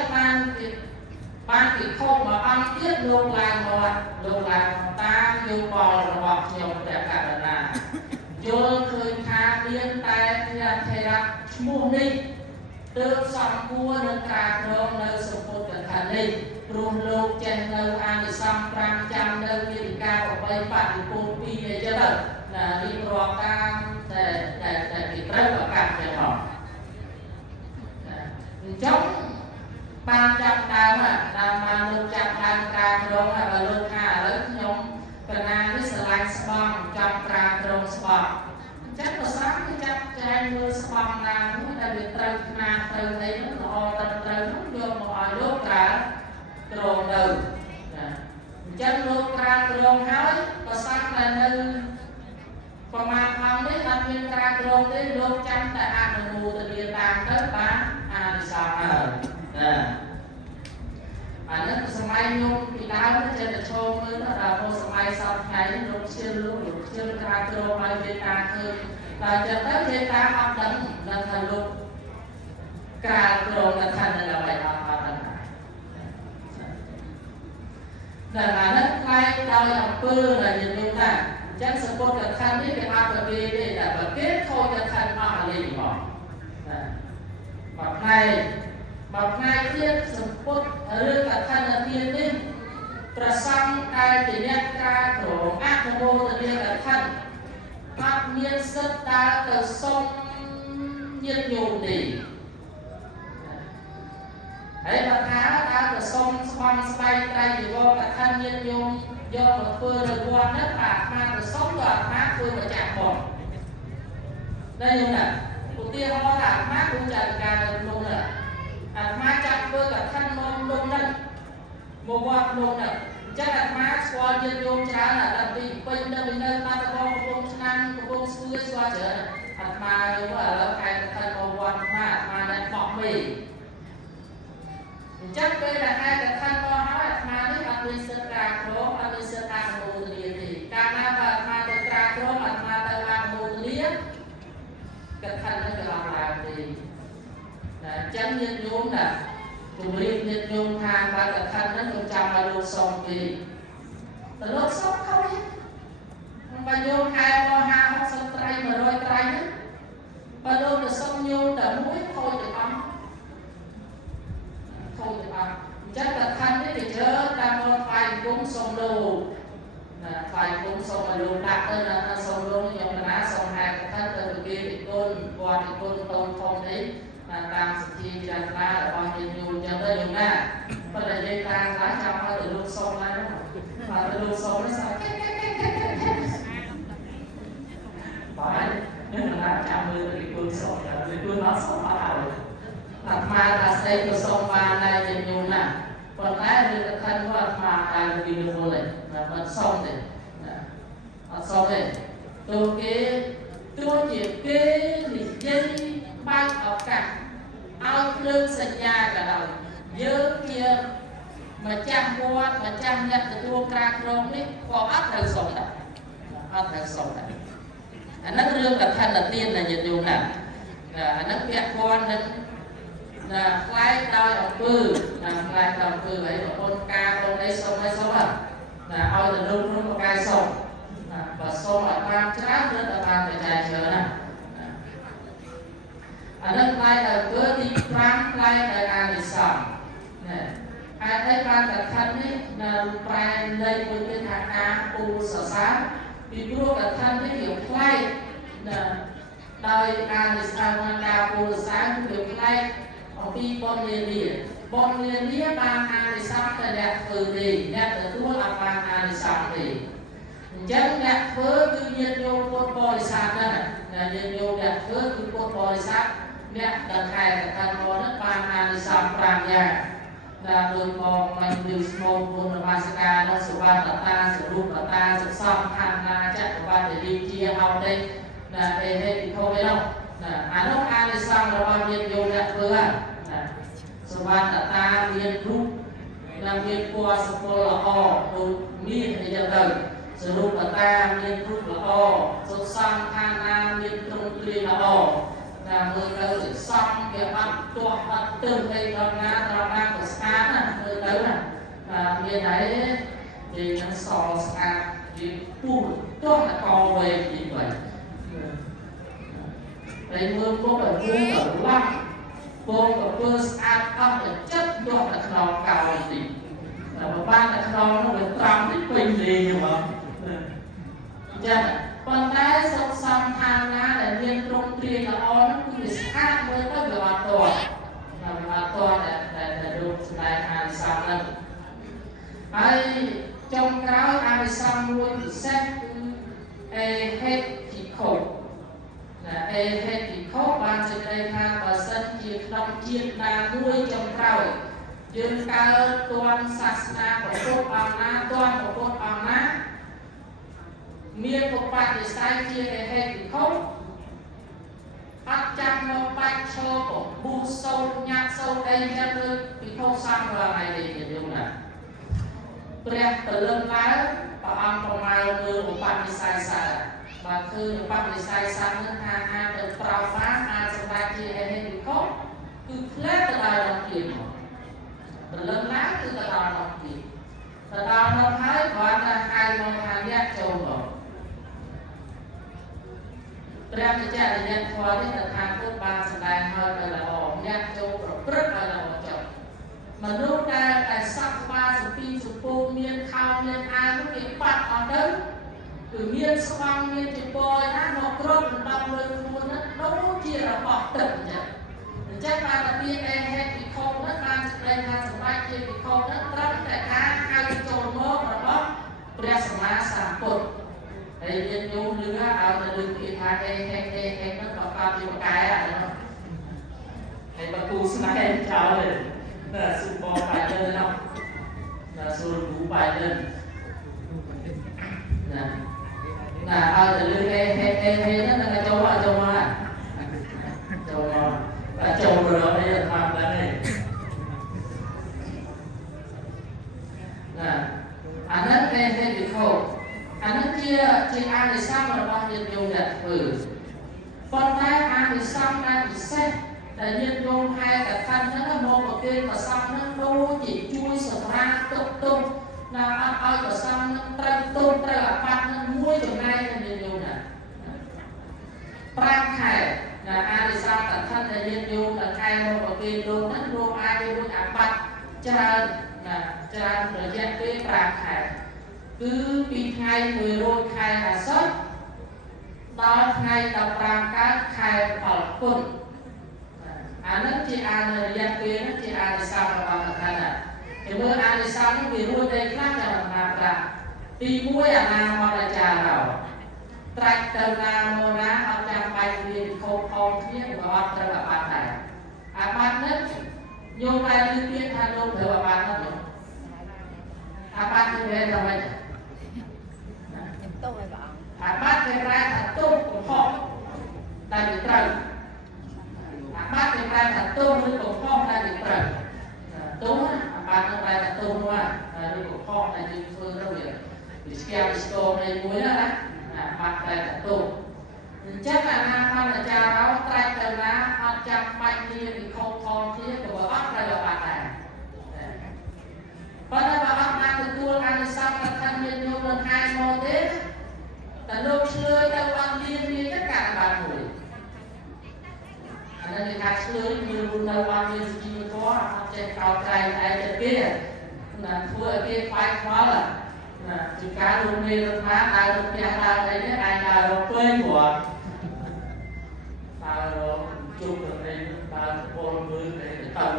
ban thì không mà ăn tiết luôn lại ta yêu bò là bọt nhiều để cả là vô khơi tha liên tay là thầy ra mua đi từ xong cua nên cả rong nơi sụp một cái thành đi rùm lô trên nơi ăn thì xong 500 nơi như cao và bay bạn thì cô pi này chứ đâu là đi rò cam để bị trách và cạn cho họ chống 300 đào mà 100 đào rong và lô hà lớn nhóm và na với slide spawn 100 rong spawn chắc là sáng thì chắc trai mưa spawn là nó đã bị trâu na trâu thấy nó họ trâu nó vô một hỏi lốt cả trồn đầu chắc lốt ra trồn hói và sáng là nơi ประมาณคำนี้มันเป็นการโกงได้โลกจันแต่อาณาโมตเรียตามเท่าบ้านอาณาสาวอันนั้นสมัยยมปีดาวนั่นจะโชว์มือนะเราสมัยสับไทยลงเชื่อลูกเชื่อการโกงมาเจตาคือแต่จะต้องเจตาอับดังนั่นทะลุการโกงนั่นทันนั่นอะไรทำมาตั้งแต่ดังนั้นใครเราอย่างปื้ออะไรอย่างนี้นะจังสมบูรณ์กับคันที่เป็นอาประเบียนี่แต่ประเภทเขาจะคันมาอะไรบอกแบบไงเครียดสมบูรณ์เรื่องกับคันเทียนนี่ประสังกายที่เนี่ยการโกรธอาโมตเรียกับคันมักเมียนสตาร์ต่ทรงเย็นอยู่ดีไอ้ปัญหาการต่ทรงความสบายใจอยู่ว่ากับคันเย็นอยู่ยอมเพื่อเรื่องวันนั้นปากมาแต่สองดอกมาเพื่อมาจากบ่อนได้ยังไงปุตติเขาบอกว่ามาคุณจัดการลงน่ะมาจากเพื่อกับท่านนนลงนั่นโมว่าลงน่ะจัดมาสวาเย็นโยมช้าน่ะแต่ปีเป็นเดินมาตะกองกระโปรงชั้นกระโปรงสวยสวยเจอมาเรียกว่าแล้วใครท่านโมวันมาในบอกไม่จัดไปแต่ใครแต่ท่านโมเขามาที่อัตติสกาโครอัตติสกาโมตเรียนการมามาตะกาโครมาตะกาโมตเรียนกับท่านนั่นก็ลำบากดีจังยันโยมน่ะตุริยันโยมทางไปกับท่านนั้นจงจำมาลูกทรงดีแต่ลูกทรงเขาเนี่ยมันไปโยมหายพอหาห้องสตรีมาโรยไตรนั้นไปโดนแต่ทรงโยมแต่มุ้ยโคจะปั๊มจังกับท่านนี่ไปเจอตามรถไฟกุ้งทรงดูไฟกุ้งทรงมาดูหนักเลยนะทรงดูอย่างนั้นทรงหายกับท่านเติมปีติก้นวอดติก้นตรงทองนี้ตามสติจันทราพอเห็นอยู่จะได้อยู่หน้าก็เลยได้ตามร้านจำมาถึงลูกทรงแล้วมาถึงลูกทรงแล้วสั่งไปนี่มันร้านจำมือติก้นทรงติก้นน้องทรงมาเอาถัดมาตัดเส้นตัวทรงมาในเย็นอยู่หน้าคนแรกคือท่านว่ามาการวิดีโอเลยมันส่งเลยส่งเลยตัวเก๋ตัวเจ็บเก๋หลีกยัยบ้านออกกันเอาเรื่องสัญญากับเราเยอะเกี่ยมาจ้างวัวมาจ้างเนี่ยตัวกลางโรงนี่พออัดทางส่งได้อัดทางส่งได้อันนั้นเรื่องกับท่านละเตียนนะอย่าดูนะอันนั้นเปียกบอลนั้นคล้ายดาวอย่างปื้อคล้ายดาวปื้อไอ้คนกาคนได้ส่งได้ส่งเอาแต่ลูกกับกายส่งvàส่งออกมาช้าเพื่อตามใจเชื่อนะอันนั้นคล้ายดาวปื้อที่พร้ำคล้ายดาวอาริสัมเนี่ยไอ้การจัดคันนี้ปลายเลยเป็นทางการปูสสารปีพวกกับท่านที่เกี่ยวคล้ายโดยอาริสัมดาวปูสสารเกี่ยวคล้ายของปีบอลเรียนบอลเรียนนี้บางอาริสัมแต่เนี่ยคือดีเนี่ยแต่ตัวละบางอาริสัมดีจังเนี่ยเพื่อคือเรียนโยมบนบริษัทนั่นแหละเรียนโยมเนี่ยเพื่อคือบนบริษัทเนี่ยดังใครแต่การบอลนั้นบางอาริสัมปรางยาโดยมองมันดูสมองบนมาสการนักสุวรรณตาสุรูปตาสุซ้ำทางนาจักรวาลดีเจียเอาได้เอเฮติโทไม่ต้องอันนั้นอาริสัมเราเรียนโยมเนี่ยเพื่อสุวรรณตาเรียนรู้เรียนปัวสกุลละอ้อดูมีดให้จะเติมสรุปตาเรียนรู้ละอ้อสุดซ้ำทางนาเรียนตรงเรียนละอ้อมือเราจะซ้ำเกี่ยวกับตัวปัดตึงในตอนนั้นตอนนั้นของสตาร์นะมือเราเรียนไหนเรียนทั้งสองสตาร์เรียนพูดตัวละกอเวทีไปในมือพวกเราพูดแบบว่าพวกกับเพื่อนสอาร์ตจะจัดยอดตะครองเก่าสิแต่บ้านตะครองnóเป็นตามที่เป็นดีอยู่มั้งจังคนได้สกสมทางนะแต่เรียนตรงเรียนละอ่อนนั่นคือสกัดเลยก็แบบว่าตัวแต่ดูสไตล์อาริสัมนั่นไอ้จงกล่าวอาริสัมล้วนเซ็ตเอเฮติโคเอเฮติโคบางจะได้ทางภาษาจีนนำจีนนาด้วยจงกล่าวยืนการตัวศาสนาของพวกบางนะตัวของพวกบางนะ miền của bạn thì sai chia cái hệ thì không bắt chăm nó bạch cho của bu sâu nhạc sâu đây chân thôi thì không sang vào này để nhận được này bẹt từ lần lá và ăn vào mai mưa của bạn thì sai sai vàคือbạn thì sai sai nên hàng từ trào phá sẽ bay chia hệ thì không cứ lết từ đời đồng tiền từ lần lá từ đời đồng tiền từ đời đồng thái gọi là hai mong hàng giác châu rồiព្រះជាចារយៈធម៌នេះតថាគតបានសម្ដែងហើយទៅល្អញាក់ចូលប្រព្រឹត្តឲ្យល្អចុះមនុស្សដែលសក្បាសម្ពីសម្ពូមានខោមានអាវនោះគេបាត់អត់ទៅគឺមានស្វាំងមានជាពយណាមកគ្របដណ្ដប់លើខ្លួននោះដូចជារបស់ទឹកអញ្ចឹងបានតែពីឯហេតុពិខុនោះបានសេចក្តីថាសម្បត្តិជាពិខុនោះត្រឹមតែការហៅចូលមករបស់ព្រះសម្មាសម្ពុទ្ធហើយយើងយល់លឺឲ្យទៅលឺពីថាហេនោះក៏កើតជាបកាយហ្នឹងហើយបើគូស្នេហ៍ចោលទេតែស៊ូបបាយលើនោះតែស៊ូគូបាយលើណាឲ្យទៅលឺហេហ្នឹងនឹងចូលមកតែចូលរកនេះអត់បានទេណាអាហ្នឹងហេពិខុអានោះជាអានិសង្សរបស់ញាតិញោមដែលធ្វើប៉ុន្តែអានិសង្សដែលពិសេសដែលញាតិញោមហែកថាហ្នឹងមកប្រគេនប្រសង់ហ្នឹងដូចជាជួយសម្រាលទុកទុំណាអត់ឲ្យប្រសង់ហ្នឹងត្រូវទុំត្រូវអាបត្តិហ្នឹងមួយចំណែកទៅញាតិញោមណា5ខែណាអានិសង្សតថាដែលញាតិញោមដែលខែមកប្រគេនលោកហ្នឹងលោកអាចរួចអាបត្តិច្រើនរយៈពេល5ខែគឺពីថ្ងៃ100ខែអាសត់ដល់ថ្ងៃ15កើតខែផលគុណអានេះជាអានរយៈពេលនេះជាអានិសង្សរបស់កថាណាគេមើលអានិសង្សនេះវារួចតែខ្លះចាំណាប្រាទី1អាណាមតាចារោត្រាច់ទៅណាមកណាអត់ចាំបាច់រៀនខុសផងគ្នាក៏អត់ត្រូវអាបត្តិដែរអាបត្តិនេះយោងតែលើពាក្យថាលោកត្រូវអាបត្តិនោះអាបត្តិគឺវាថាម៉េចអាបត្តិគេប្រែថាទុំកំហុសតែវាត្រូវអាបត្តិគេប្រែថាទុំឬកំហុសតែវាត្រូវទុំអាបត្តិនឹងប្រែថាទុំហ្នឹងឬកំហុសតែយើងធ្វើទៅវាស្គាល់ស្គមនៃមួយណាអាបត្តិប្រែថាទុំអញ្ចឹងអាណាបានអាចារ្យរោត្រាច់ទៅណាអត់ចាំបាច់គ្នាវិខុសផងគ្នាក៏អត់ត្រូវអាបត្តិដែរប៉ុន្តែបើអត់បានទទួលអានិសង្សកថាមានយកលំហាយមកទេតែលោកឆ្លើយទៅអត់មានទៅការបានមួយអានេះគេថាឆ្លើយមានរូបនៅអត់មានជីវធម៌អត់ចេះក្រោកក្រែងឯទៅគេណាធ្វើឲ្យគេខ្វាយខ្វល់ណាជាការរួមគ្នារដ្ឋាភិបាលដើរទៅផ្ទះដើរអីនេះអាចដើររកពេញព្រោះដើរជុំទៅនេះដើរពលមើលទៅ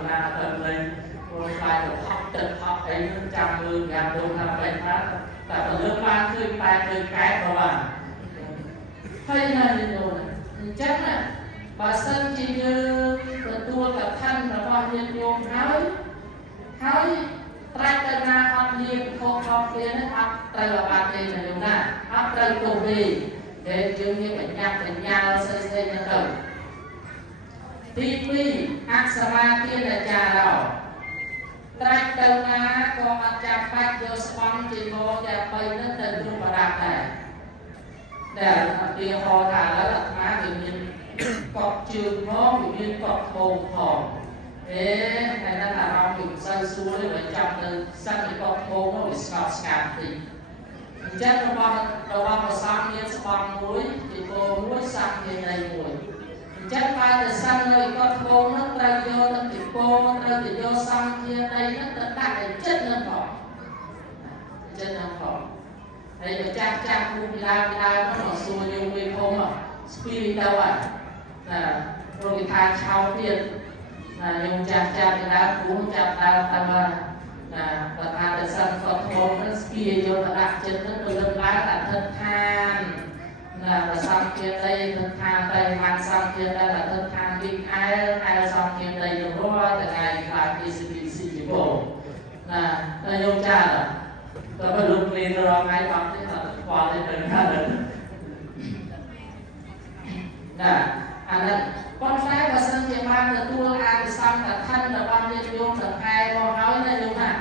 ណាទៅនេះព្រោះខ្លាចទៅហប់ទឹកហប់អីនឹងចាំមើលយ៉ាងដូចថាបែបណាតែបើលើកបានឃើញតែឃើញកែក៏បានហើយណានេះនោះអញ្ចឹងណាបើសិនជាយើងទទួលកថារបស់ញាតិញោមហើយត្រាច់ទៅណាអត់លៀបខុសខុសគ្នានេះអត់ត្រូវអាបត្តិទេណាញោមណាអត់ត្រូវទោសទេដែលយើងមានបញ្ញាស្អីហ្នឹងទៅទី2អក្សរាទានអាចារ្យរោត្រាច់ទៅណាក៏អត់ចាំបាច់យកស្បង់ជាមកតែបីនឹងទៅគ្រូបដាប់ដែរដែលអត់ទាហោថាឥឡូវអាត្មាវាមានកប់ជើងផងវាមានកប់ធំផងថ្ងៃហ្នឹងអារម្មណ៍វាមិនសូវស្រួលទេបើចាំទៅសិនវាកប់ធំមកវាស្ងប់ស្ងាត់តិចអញ្ចឹងរបស់ប្រសងមានស្បង់មួយជាគោមួយសាក់មានដីមួយអញ្ចឹងបើទៅសិននៅកត់ធំនោះត្រូវយកទៅពីពោត្រូវទៅយកសង្ឃាដីនោះទៅដាក់ឲ្យចិត្តនឹងផងហើយបើចាស់គូពីដើមមកសួរយើងវិញធំស្ពីទៅហើយណាព្រោះគេថាឆោទៀតណាយើងចាស់ពីដើមគូចាប់ដើមទៅណាបើថាទៅសិនគាត់ធំនោះស្ពីយកទៅដាក់ចិត្តនោះទៅលើកឡើងតែធិដ្ឋានណាប្រសង្ឃាដីធិដ្ឋានតែបានសង្ឃាដីតែធិដ្ឋានវិញឯសង្ឃាដីទៅរាល់ថ្ងៃខ្លាចពីសិទ្ធិសិទ្ធិបងណាតែយើងចាស់តែបើលោកលេងរងថ្ងៃបាត់ទេ còn thì đừng ra được nè anh ấy con trai và sân chế ban là tua ai xong là thân là con nhân vô là hai con nói là vô hả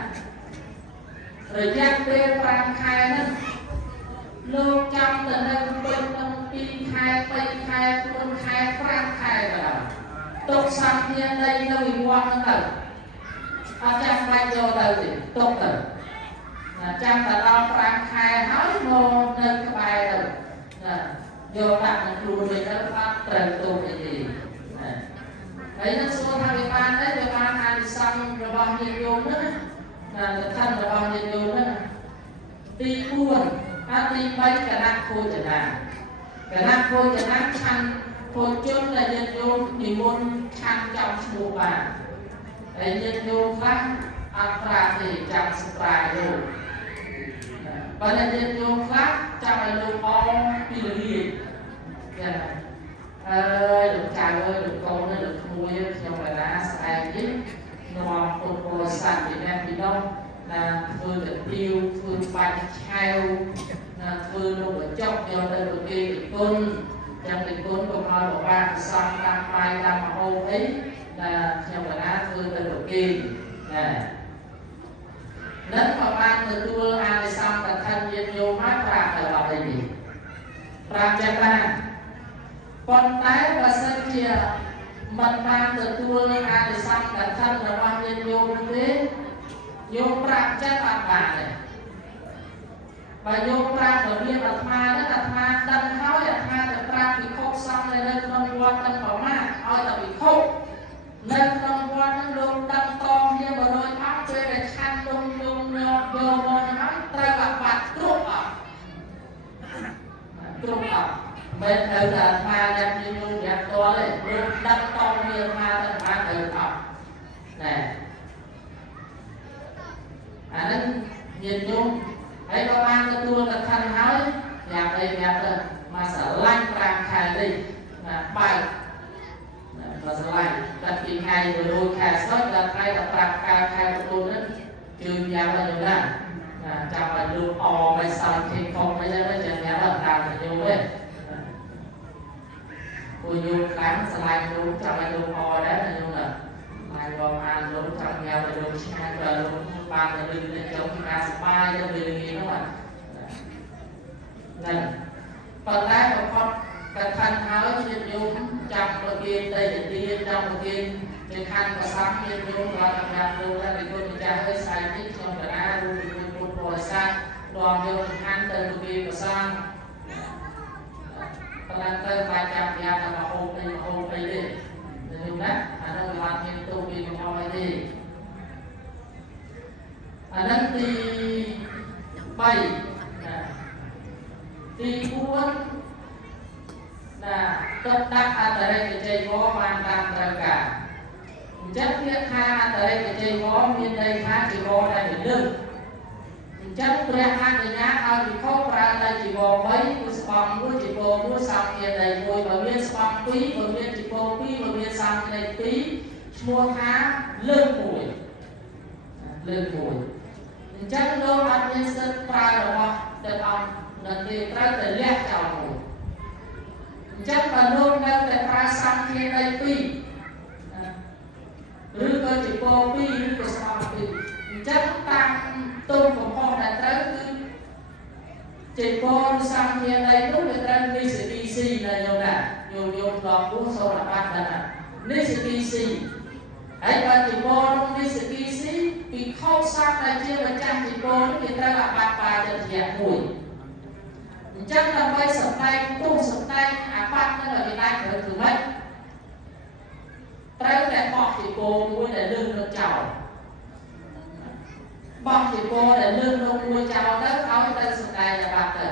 rồi giác bê phang khai nó lưu trong là nâng bên nâng đi khai tây khai quân khai phang khai và đó tục xong thiên đây nó bị ngoan nó tử ở trong bay vô đâu thì tục tử trong là đo phang khai nói mô nâng cái bài đâu vô bạn là luôn mình đã phát trời tù cái gì đấy nó xuống thang cái ban đấy cái ban ai đi xong rồi bao nhiêu vô nữa là thân rồi bao nhiêu vô nữa đi buồn đi bay cả năng khôi chẳng hạn cả năng khôi chẳng hạn chăn khôi chung là nhân vô thì môn chăn trong mùa bàn đấy nhân vô khác ăn ra thì chẳng spray rồi và là nhân vô khác trong là đồ o bị liền được chào ơi được câu nó được mua trong bài lá sai chứ nó một bộ sản Việt Nam thì đông là phương được tiêu phương bạch treo phương đâu ở chốc do đây được kia tôn trong thì tôn công nói của ba xong đang bay đang mà ô ấy là trong bài lá phương đây được kia nếu mà ban từ tua ai xong là thân viên vô mát ra là bảo gì ra cho ta con tái và sân chia mình ban từ tua ai xong là thân là bao nhiêu vô như thế vô prang chắc bạn này và vô prang ở bên là ma đó là ma đâm nói là ma là prang bị khô xong này nên không quan tâm vào ma ôi là bị khô nên không quan tâm luôn đâm to như mà đôi óc quê là chăn luôn luôn vô vô nói ta gặp bạn trúc ọc bên đây là ma đem như luôn đẹp to này luôn đâm to như ma là ma từ ọc này nên nhìn chung ấy có ban cái tua là thân nói nhạc đây nhạc đây mà sợ lanh càng khai đi là bay và sợ lanh đặt kỳ khai rồi đôi khai sớt là khai là càng khai của tôi đó trường nhà là nhiều đó trong là đưa o mấy sao khi không mấy giờ mấy nhà là làm là nhiều đấy cô vô khám sợ lanh luôn trong là đưa o đấy là nhiều là ai vào ăn luôn trong nghèo là luôn sang rồi luôn ban là đừng lên chống ra spy cho mình nghĩ nó mà này còn lại của con cái khăn áo trên vô trong một kia đây là tiên trong một kia cái khăn và sáng trên vô và làm luôn ra thì con cha hơi sai tích trong cái á luôn thì con bồi sang đoàn vô khăn từ một kia và sang còn lại tới vài trăm nhà là ôm đây đi đúng đấy anh đang làm thêm tu vì một hồi đi anh đang đi bay đi buôn là tất đắc anh tại đây cái chơi có mang tam ra cả chất thiết tha anh tại đây cái chơi có miền đây khác chỉ có đây để lưng chất tre anh thì nhá ao thì khóc ra đây chỉ có mấy spam mua chỉ có mua xong tiền đây mua và miền spam quý và miền chỉ có quý và miền xong đây quý mua khá lưng mùi chất đâu anh nên sân prai rồi mà để ông lần thì prai để lẹ chào mùi chất và luôn đâu để prai xong kia đây quý rư cơ chỉ có quý rư cơ spam quý chất tăng tôn của con đã tới chỉ con sang kia đây lúc người ta đi sự DC là nhiều nè nhiều lọt cũng sâu là bắt là đi sự DC ấy và chỉ con đi sự DC vì không sang này chưa mà trang chỉ con người ta là bắt bà được dẹp mùi chắc là quay sập tay tu sập tay bắt nó là Việt Nam phải thử mấy tay để bọc chỉ cô mới để lưng được chảo bọc thì cô để lương đông mua chào đất áo tay sụt tay là bạc tử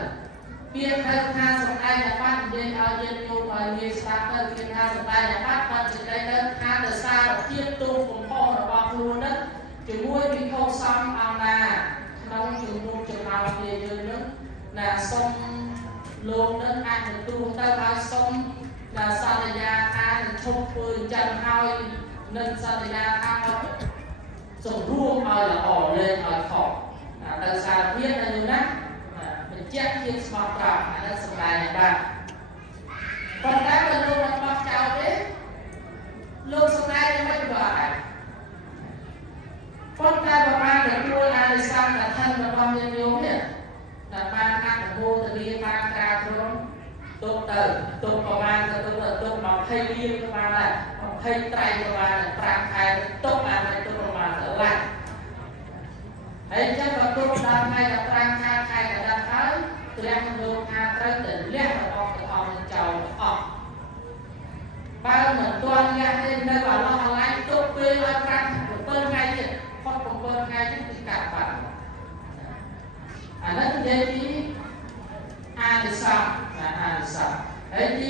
biên thân tha sụt tay là bắt biên áo biên vô và biên sát thân biên tha sụt tay là bắt sụt tay đất tha từ xa là tiếp tục cùng kho là bọc luôn đất chỉ mua thì không xong ao là nông chỉ mua chừng nào thì chừng nữa là xong luôn đất ăn thì tu tay bao xong là sao là nhà tha thì chụp phương chân hoi nên sao là nhà tha dùng ruộng là ỏ lên khỏi khỏi tại sao biết là như nát mình ជាក់ជាស្មោះត្រង់អានេះសម្ដែងបាទប៉ុន្តែបើលោកមិនបោះចោលទេលោកសម្ដែងមិនបានដែរប៉ុន្តែប្រមាណទទួលអានិសង្ឃកថារបស់ញាតិញោមនេះតែបានអនុមោទនាបានក្រាបព្រមទុកទៅទុកប្រមាណទៅទុក20លានក៏បានដែរ20ត្រៃក៏បាន5ខែទុកអានេះទុកប្រមាណទៅឡាហើយចឹងក៏ទុកដល់ថ្ងៃ15ខែកណ្ដាលហើយព្រះលោកថាត្រូវតែលះរបស់ទាំងអស់នឹងចោលអស់បើមិនទាន់លះទេនៅអាឡោះអាឡាយទុកពេលឲ្យ5 7ថ្ងៃទៀតផុត7ថ្ងៃទៀតគឺកាត់បាត់អានេះនិយាយពីអានិសង្ឃហើយទី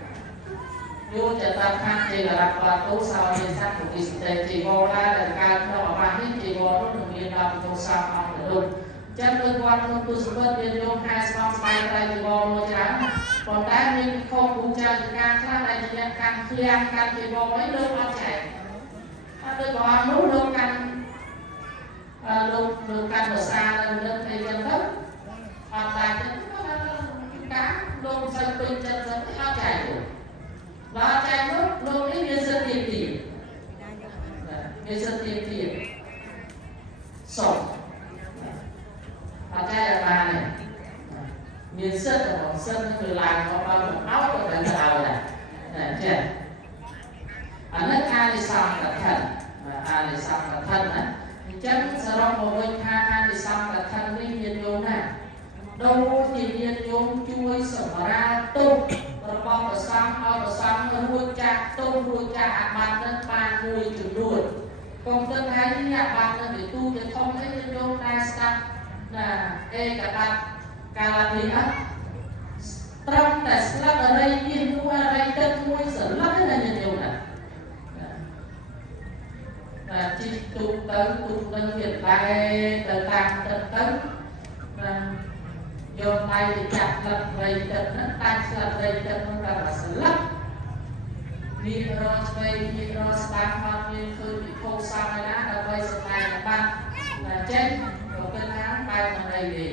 5យោចតាខាងជារ៉ាប់បាទូសោយស័ក្តិវិសតេជីវរដែលកើតក្នុងអាបាសនេះជីវរនោះនឹងមានដល់ទៅសាមអង្គលោកចឹងដូចវត្តក្នុងទូសពិតមានយោខែស្មោះស្បែកតែជីវរមួយច្រើនប៉ុន្តែមានខុសពូចាចការខ្លះដែលជាកាន់ឃ្លាំងកាន់ជីវរនេះលោកអត់ចែកហើយដូចព្រះអង្គនោះលោកកាន់លោកកាន់ភាសានៅនឹងអីចឹងទៅអត់តែការលោកមិនសូវពេញចិត្តទៅអត់ចែកទេបើចែកនោះលោកនេះមានសិទ្ធិទៀតមានសិទ្ធិទៀតសុំអត់ចែកឲ្យបានទេមានសិទ្ធិរបស់សិទ្ធិគឺឡើងមកបើមិនអោក៏ត្រូវទៅឲ្យដែរចេះអានេះអានិសង្ឃកថាអានិសង្ឃកថាណាអញ្ចឹងសរុបមកវិញថាអានិសង្ឃកថានេះមានយល់ណាដូចជាញាតិញោមជួយសម្រាលទុក្ខរបស់ព្រះសង្ឃឲ្យព្រះសង្ឃរួចចាក់ទុក្ខរួចចាក់អាបត្តិនឹងបានមួយចំនួនកុំគិតថានេះអាបត្តិនឹងវាទូជាធំអីញាតិញោមតែស្ដាប់ណាឯកបត្តិកាលនេះអត់ត្រឹមតែស្លាប់អរិយមានមួយអរិយទឹកមួយសន្លឹកណាញាតិញោមណាជីទុកទៅទុកនឹងវាតែទៅតាមទឹកទៅណាយកដៃទៅចាក់ស្លឹកព្រៃទឹកហ្នឹងតែស្លឹកព្រៃទឹកហ្នឹងតែស្លឹកមានរត់ឆ្វេងមានរត់ស្ដាប់អត់មានឃើញពិភពសាមណាដើម្បីស្ដាយបាត់តែចេញក៏គិតថាបែបមិនអីទេ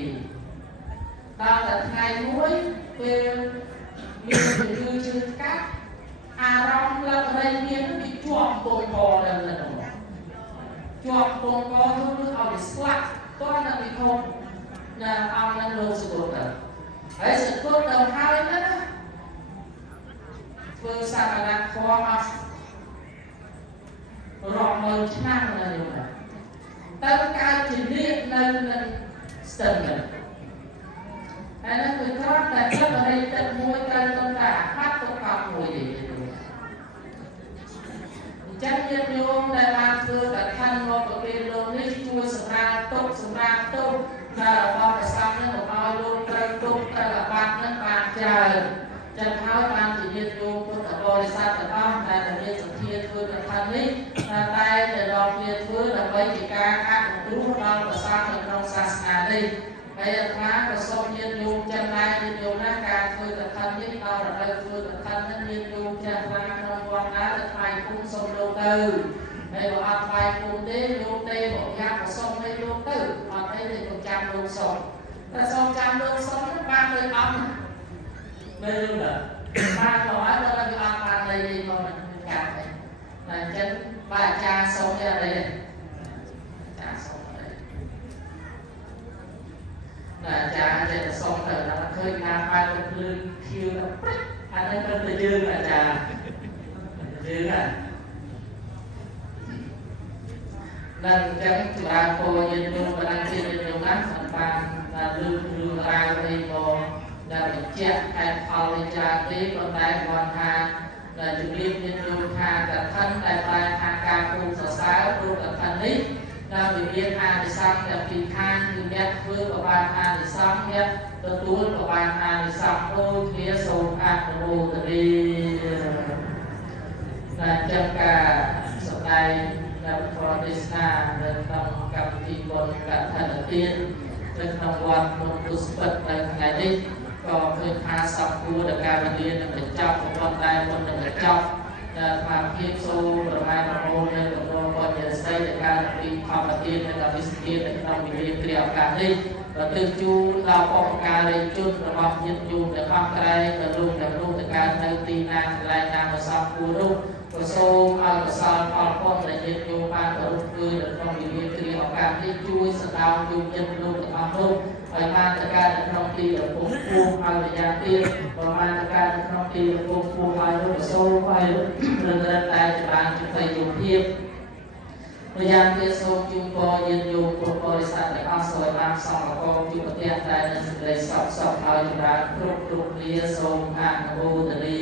ដល់តែថ្ងៃមួយពេលមានជំងឺជើងកាត់អារម្មណ៍លឹកព្រៃមានវាជាប់ពងកដល់នៅក្នុងជាប់ពងកនោះឲ្យវាស្លាប់តើនៅពិភពណាអង្គនឹងលោកសកលទៅហើយសកលទៅហើយណាធ្វើសាមណធម៌អស់រាប់ម៉ឺនឆ្នាំណាយល់ណាទៅកើតជាលៀកនៅនឹងស្ទឹងហ្នឹងហើយនោះគឺគ្រាន់តែទឹកអរិយទឹកមួយត្រូវទៅតែអាផាត់ទៅកប់មួយទេអញ្ចឹងញាតិញោមដែលបានធ្វើកថាមកប្រគេនលោកនេះជួយសម្រាលទុក្ខសម្រាលទោសដែលរបស់ព្រះសង្ឃនឹងឲ្យលោកត្រូវទុកត្រូវអាបត្តិនឹងបានច្រើនចឹងហើយបានជាញាតិញោមពុទ្ធបរិស័ទទាំងអស់ដែលមានសទ្ធាធ្វើកថានេះតែតែដល់គ្នាធ្វើដើម្បីជាការអនុគ្រោះដល់ព្រះសង្ឃនៅក្នុងសាសនានេះហើយអាត្មាក៏សូមញាតិញោមចឹងដែរញាតិញោមណាការធ្វើកថានេះដល់រដូវធ្វើកថានេះញាតិញោមចាស់ខ្លាំងក្នុងវត្តណាទៅថ្វាយគុំសូមលោកទៅហើយបើអត់ថ្វាយគុំទេលោកទេមកយ៉ាប់ក៏សូមឲ្យលោកទៅអត់អីទេក៏ចាំលោកសូមតែសូមចាំលោកសូមបានដូចអត់នៅយល់ដែរបានក៏អត់ដល់វាអត់បានលៃទេមកកាត់ទេតែអញ្ចឹងបើអាចារ្យសូមទេអត់ទេអាចារ្យសូមអីតែអាចារ្យចេះតែសូមទៅដល់ឃើញការបែបទៅភ្លឺខៀវទៅព្រិចអានេះត្រូវទៅយើងអាចារ្យយើងហ្នឹងdan jangan terlalu jenuh berarti jenuhlah tanpa lalu rari mo dan cek kan hal jadi pandai wanha dan juga jenuh ha katan dan bai ha kampung sesal tu katan ni dan bibian ha disang dan pikan jugaធ្វើប្របានអានិសង្ឃអ្នកទទួលប្របានអានិសង្ឃដូចគ្នាសូមអនុមោទនាដែលចឹងការសម្ដែងដែលប្រទេសណានៅក្នុងកម្មវិធីបុណ្យកឋិនទាននៅក្នុងវត្តភ្នំពុស្ពិតនៅថ្ងៃនេះក៏ឃើញថាសពគួរដល់ការវេលានឹងបញ្ចប់ប្រព័ន្ធតែមុននឹងបញ្ចប់ដែលថាភាពសូមប្រមាណប្រមូលនៅក្នុងវត្តជាស្ដីនៃការពីធម្មទាននិងអវិស្ទាននៅក្នុងវិទ្យាគ្រាឱកាសនេះ từ chu đào bọc cà lên chút là bọc nhiệt chu để bọc cây để lúc để cà nơi tin nam lại nam và sau cú lúc và xô ao và sau bọc bọc để nhiệt chu ban và lúc cư để trong những việc kia học cảm thấy chui sẽ đào chu chân lúc để bọc lúc phải ban tất cả để trong khi ở vùng phu ao để gia tiên và ban tất cả để trong khi ở vùng phu vai lúc và xô vai lúc lần lần tay để ban chúng ta dùng thêmพยายามที่ส่งจุงปอยืนอยู่บนบริษัทในอาสวยบางสองกองจุงประเทศใดในสิ่งใดสอบเอาจุฬาครุกเรียส่งอ่านบูตรี